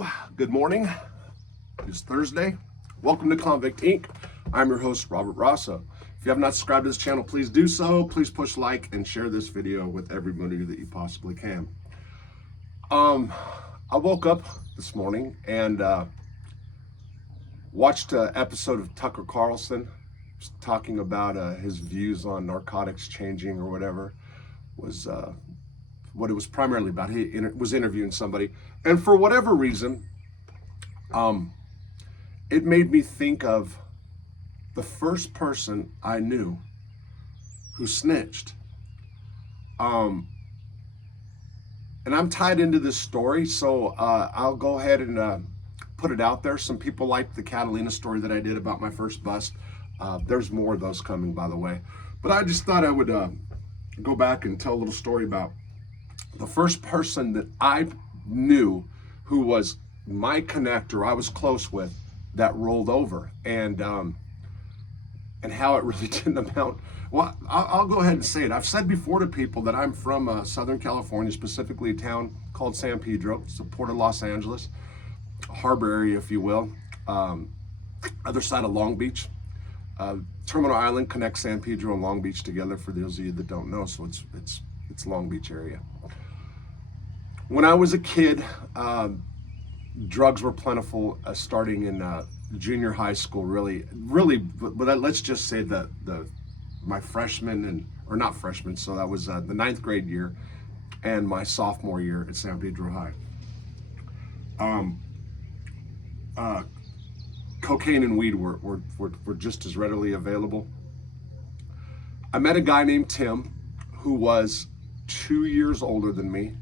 Hello, good morning. It's Thursday. Welcome to Convict Inc. I'm your host, Robert Rosso. If you have not subscribed to this channel, please do so. Please push like and share this video with everybody that you possibly can. I woke up this morning and watched an episode of Tucker Carlson talking about his views on narcotics changing or whatever. Was what it was primarily about. He was interviewing somebody, and for whatever reason, it made me think of the first person I knew who snitched. And I'm tied into this story, so I'll go ahead and put it out there. Some people like the Catalina story that I did about my first bust. There's more of those coming, by the way. But I just thought I would go back and tell a little story about the first person that I knew who was my connector, I was close with, that rolled over, and how it really didn't amount. Well, I'll go ahead and say it. I've said before to people that I'm from Southern California, specifically a town called San Pedro. It's the port of Los Angeles, harbor area, if you will. Other side of Long Beach. Terminal Island connects San Pedro and Long Beach together, for those of you that don't know, so it's Long Beach area. When I was a kid, drugs were plentiful, starting in junior high school. Really, but let's just say that my freshman or not freshman, so that was the 9th grade year, and my sophomore year at San Pedro High. Cocaine and weed were just as readily available. I met a guy named Tim who was 2 years older than me,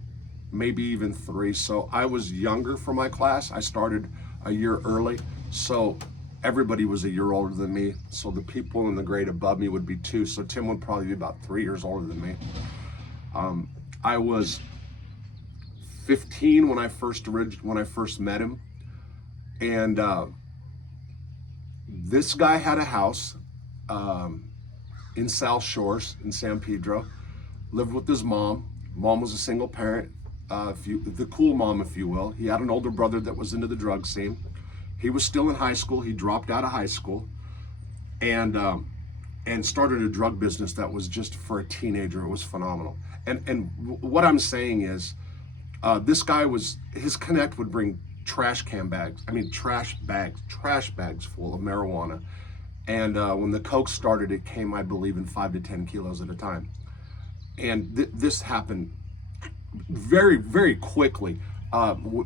maybe even 3. So I was younger for my class. I started a year early, so everybody was a year older than me. So the people in the grade above me would be 2. So Tim would probably be about 3 years older than me. I was 15 when I first met him, and this guy had a house in South Shores in San Pedro. Lived with his mom. Mom was a single parent, the cool mom, if you will. He had an older brother that was into the drug scene. He was still in high school. He dropped out of high school and started a drug business that was just, for a teenager, it was phenomenal. And what I'm saying is, this guy his connect would bring trash bags full of marijuana. And when the coke started, it came, I believe, in 5 to 10 kilos at a time. And this happened very, very quickly,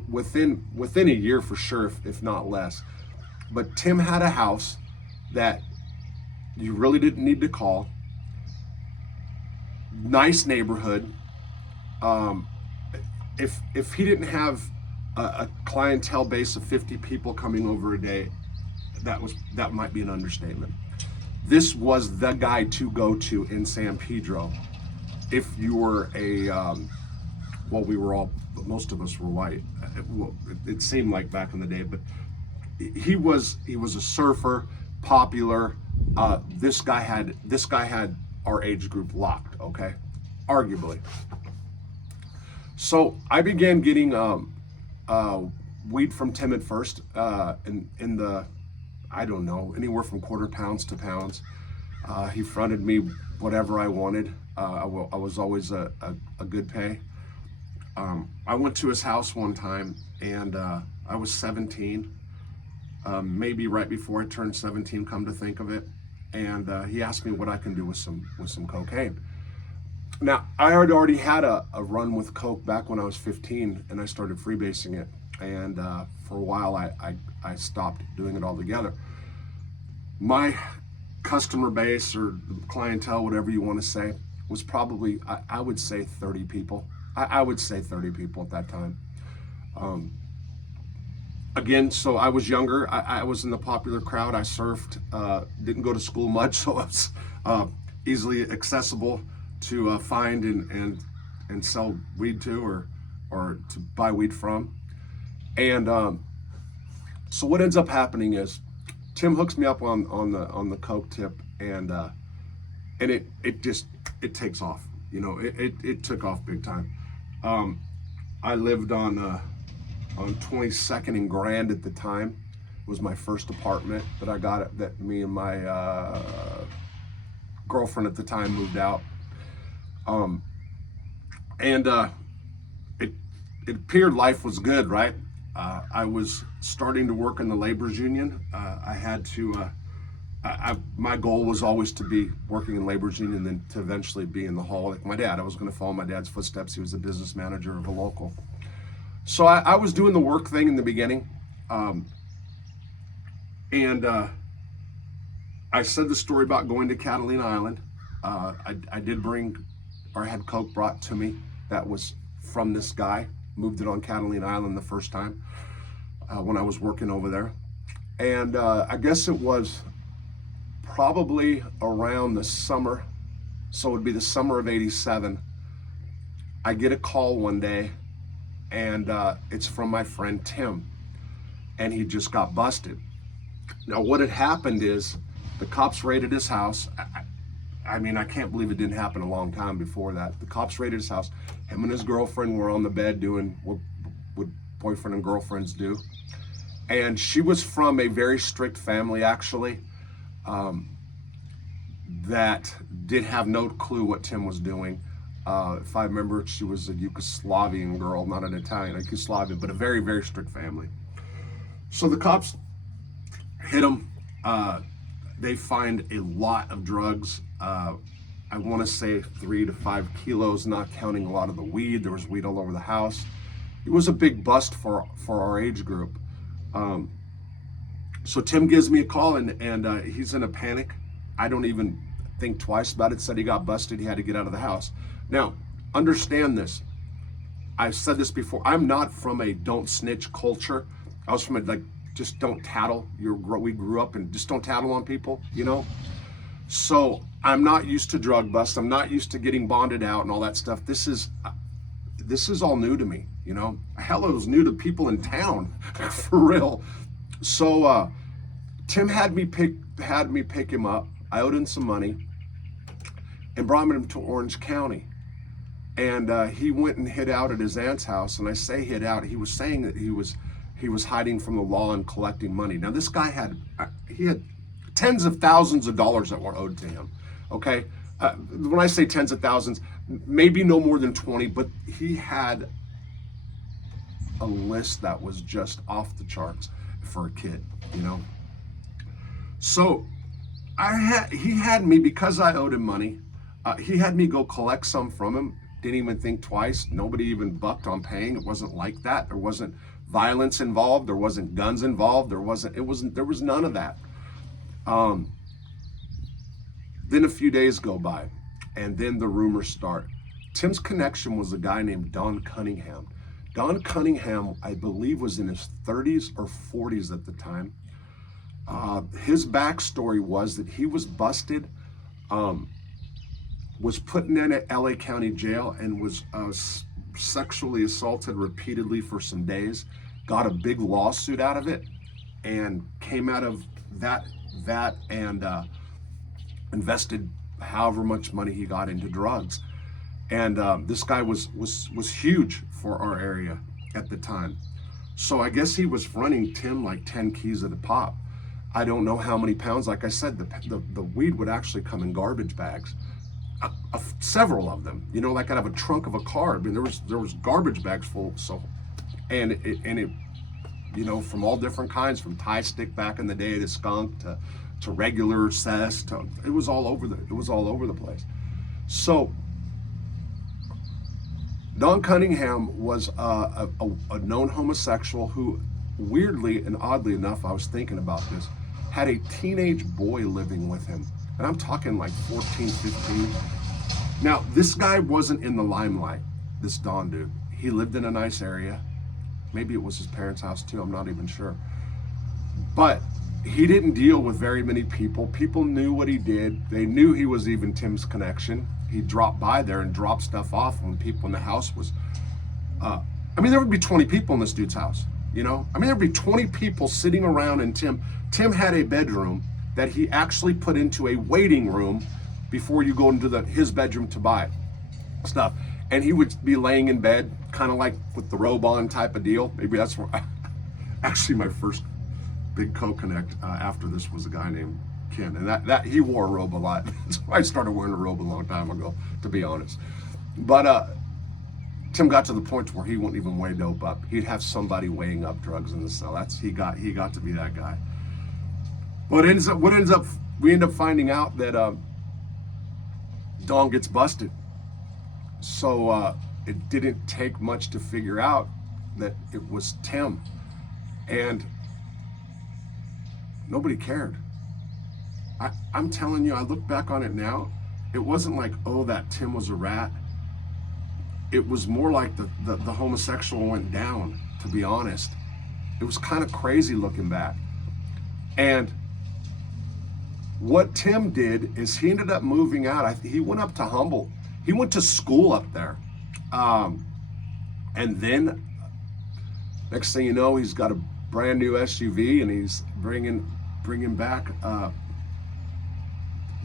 within a year for sure, if not less. But Tim had a house that you really didn't need to call. Nice neighborhood. If he didn't have a clientele base of 50 people coming over a day, that might be an understatement. This was the guy to go to in San Pedro if you were most of us were white. It seemed like back in the day, but he was a surfer, popular. This guy had our age group locked, okay, arguably. So I began getting weed from Tim at first, in the, I don't know, anywhere from quarter pounds to pounds. He fronted me whatever I wanted. I was always a good pay. I went to his house one time, and I was 17, maybe right before I turned 17, come to think of it. And he asked me what I can do with some cocaine. Now, I had already had a run with coke back when I was 15, and I started freebasing it. And for a while, I stopped doing it altogether. My customer base, or clientele, whatever you want to say, was probably, I would say 30 people. I would say 30 people at that time. Again, so I was younger. I was in the popular crowd. I surfed, didn't go to school much, so I was easily accessible to find and sell weed to, or to buy weed from. And so what ends up happening is Tim hooks me up on the coke tip, and it takes off. You know, it took off big time. I lived on on 22nd and Grand at the time. It was my first apartment that I got, that me and my girlfriend at the time moved out. It appeared life was good, right? I was starting to work in the labor's union. I had to, my goal was always to be working in labor's union and then to eventually be in the hall like my dad. I was going to follow my dad's footsteps. He was a business manager of a local. So I was doing the work thing in the beginning. I said the story about going to Catalina Island. I did bring, or had Coke brought to me that was from this guy. Moved it on Catalina Island the first time when I was working over there. And I guess it was probably around the summer, so it would be the summer of '87. I get a call one day, and it's from my friend Tim, and he just got busted. Now what had happened is the cops raided his house. I mean, I can't believe it didn't happen a long time before that. The cops raided his house. Him and his girlfriend were on the bed doing what boyfriend and girlfriends do. And she was from a very strict family, actually, that did have no clue what Tim was doing. If I remember, she was a Yugoslavian girl, not an Italian, a Yugoslavian, but a very, very strict family. So the cops hit him. They find a lot of drugs. I want to say 3 to 5 kilos, not counting a lot of the weed. There was weed all over the house. It was a big bust for our age group. So Tim gives me a call, and he's in a panic. I don't even think twice about it. Said he got busted. He had to get out of the house. Now, understand this. I've said this before. I'm not from a don't snitch culture. I was from a just don't tattle. We grew up and just don't tattle on people, you know? So I'm not used to drug busts. I'm not used to getting bonded out and all that stuff. This is all new to me, you know? Hell, it was new to people in town, for real. So Tim had me pick him up. I owed him some money and brought him to Orange County. And he went and hid out at his aunt's house. And I say hid out, he was saying that he was hiding from the law and collecting money. Now this guy had tens of thousands of dollars that were owed to him, okay? When I say tens of thousands, maybe no more than 20, but he had a list that was just off the charts for a kid, you know? So he had me, because I owed him money, he had me go collect some from him. Didn't even think twice. Nobody even bucked on paying. It wasn't like that. There wasn't violence involved. There wasn't guns involved. There was none of that. Then a few days go by, and then the rumors start. Tim's connection was a guy named Don Cunningham. Don Cunningham, I believe, was in his 30s or 40s at the time. His backstory was that he was busted, was put in a LA County jail, and was sexually assaulted repeatedly for some days, got a big lawsuit out of it, and came out of that and invested however much money he got into drugs. And this guy was huge for our area at the time. So I guess he was running Tim like 10 keys at a pop. I don't know how many pounds. Like I said, the weed would actually come in garbage bags. Several of them, you know, like out of a trunk of a car. I mean, there was garbage bags full. So, and it, you know, from all different kinds, from Thai stick back in the day to skunk to regular cess, it was all over the place. So Don Cunningham was a known homosexual who, weirdly and oddly enough, I was thinking about this, had a teenage boy living with him. And I'm talking like 14, 15. Now, this guy wasn't in the limelight, this Don dude. He lived in a nice area. Maybe it was his parents' house too, I'm not even sure. But he didn't deal with very many people. People knew what he did. They knew he was even Tim's connection. He dropped by there and dropped stuff off when people in the house was, I mean, there would be 20 people in this dude's house, you know? I mean, there'd be 20 people sitting around, and Tim had a bedroom that he actually put into a waiting room before you go into his bedroom to buy stuff. And he would be laying in bed, kind of like with the robe on type of deal. Maybe that's where, actually my first big co-connect after this was a guy named Ken. And that he wore a robe a lot. So I started wearing a robe a long time ago, to be honest. But Tim got to the point where he wouldn't even weigh dope up. He'd have somebody weighing up drugs in the cell. He got to be that guy. But we end up finding out that Don gets busted. So it didn't take much to figure out that it was Tim, and nobody cared. I'm telling you, I look back on it now, it wasn't like, oh, that Tim was a rat. It was more like the homosexual went down, to be honest. It was kind of crazy looking back. And what Tim did is he ended up moving out. He went up to Humboldt. He went to school up there. And then next thing you know, he's got a brand new SUV and he's bringing back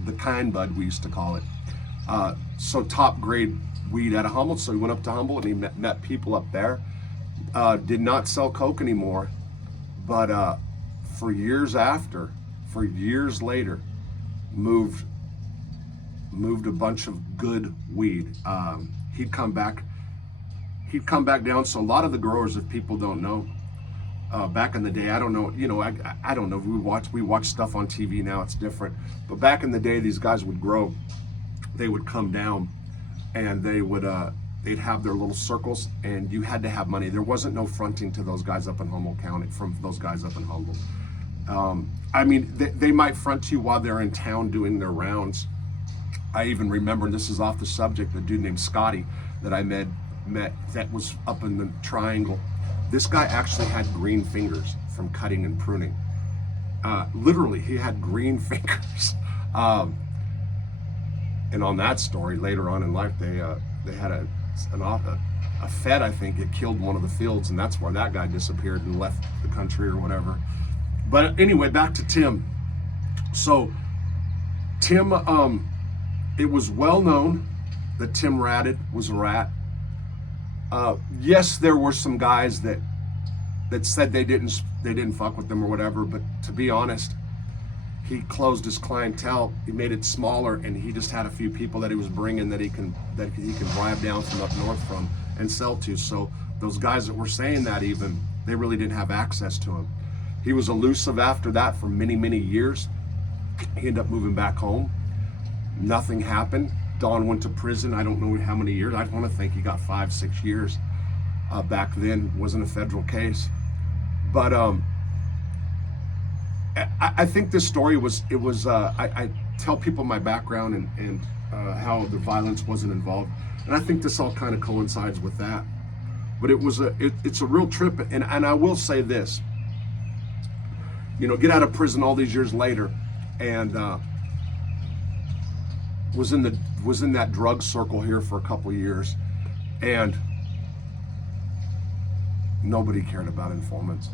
the kind bud, we used to call it. So top grade weed out of Humboldt. So he went up to Humboldt and he met people up there. Did not sell coke anymore, but for years later, moved a bunch of good weed. He'd come back down. So a lot of the growers, if people don't know, back in the day, I don't know, I don't know. We watch stuff on TV now, it's different. But back in the day, these guys would grow. They would come down and they'd have their little circles, and you had to have money. There wasn't no fronting to those guys up in Humboldt County, from those guys up in Humboldt. I mean, they might front to you while they're in town doing their rounds. I even remember, and this is off the subject, a dude named Scotty that I met that was up in the Triangle. This guy actually had green fingers from cutting and pruning. Literally, he had green fingers. And on that story, later on in life, they had a Fed, I think, it killed one of the fields, and that's where that guy disappeared and left the country or whatever. But anyway, back to Tim. So Tim, it was well known that Tim was a rat. Yes, there were some guys that said they didn't fuck with them or whatever, but to be honest, he closed his clientele. He made it smaller, and he just had a few people that he was bringing that he can drive down from up north from and sell to. So those guys that were saying that, even, they really didn't have access to him. He was elusive after that for many, many years. He ended up moving back home. Nothing happened. Don went to prison. I don't know how many years. I want to think he got 5-6 years. Back then, wasn't a federal case. But I think this story I tell people my background and how the violence wasn't involved. And I think this all kind of coincides with that. But it's a real trip. And I will say this, get out of prison all these years later, and was in that drug circle here for a couple of years, and nobody cared about informants.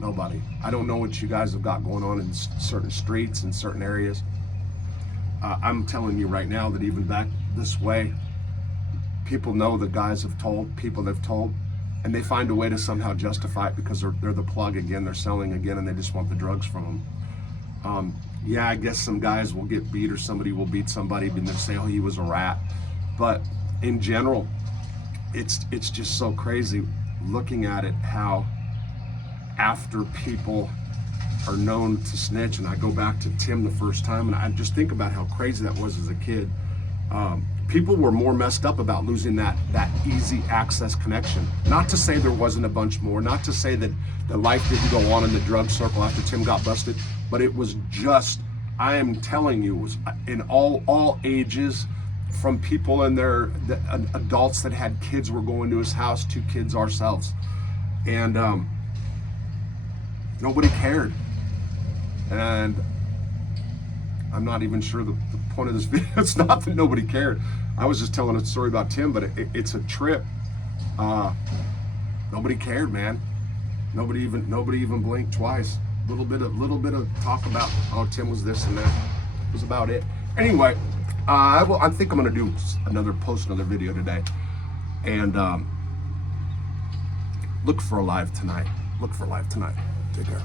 Nobody. I don't know what you guys have got going on in certain streets and certain areas. I'm telling you right now that even back this way, people know that guys have told, people have told, and they find a way to somehow justify it because they're the plug again, they're selling again, and they just want the drugs from them. Yeah, I guess some guys will get beat, or somebody will beat somebody and they'll say, oh, he was a rat. But in general, it's just so crazy looking at it, how after people are known to snitch, and I go back to Tim the first time, and I just think about how crazy that was as a kid. People were more messed up about losing that easy access connection. Not to say there wasn't a bunch more, not to say that the life didn't go on in the drug circle after Tim got busted, but it was just, I am telling you, it was in all ages, from people in their adults that had kids were going to his house to kids ourselves. And nobody cared. And I'm not even sure the point of this video. It's not that nobody cared. I was just telling a story about Tim, but it's a trip. Nobody cared, man. Nobody even blinked twice. Little bit of talk about, oh, Tim was this and that. It was about it. Anyway, I think I'm gonna do another video today, and look for a live tonight. Look for a live tonight. Take care.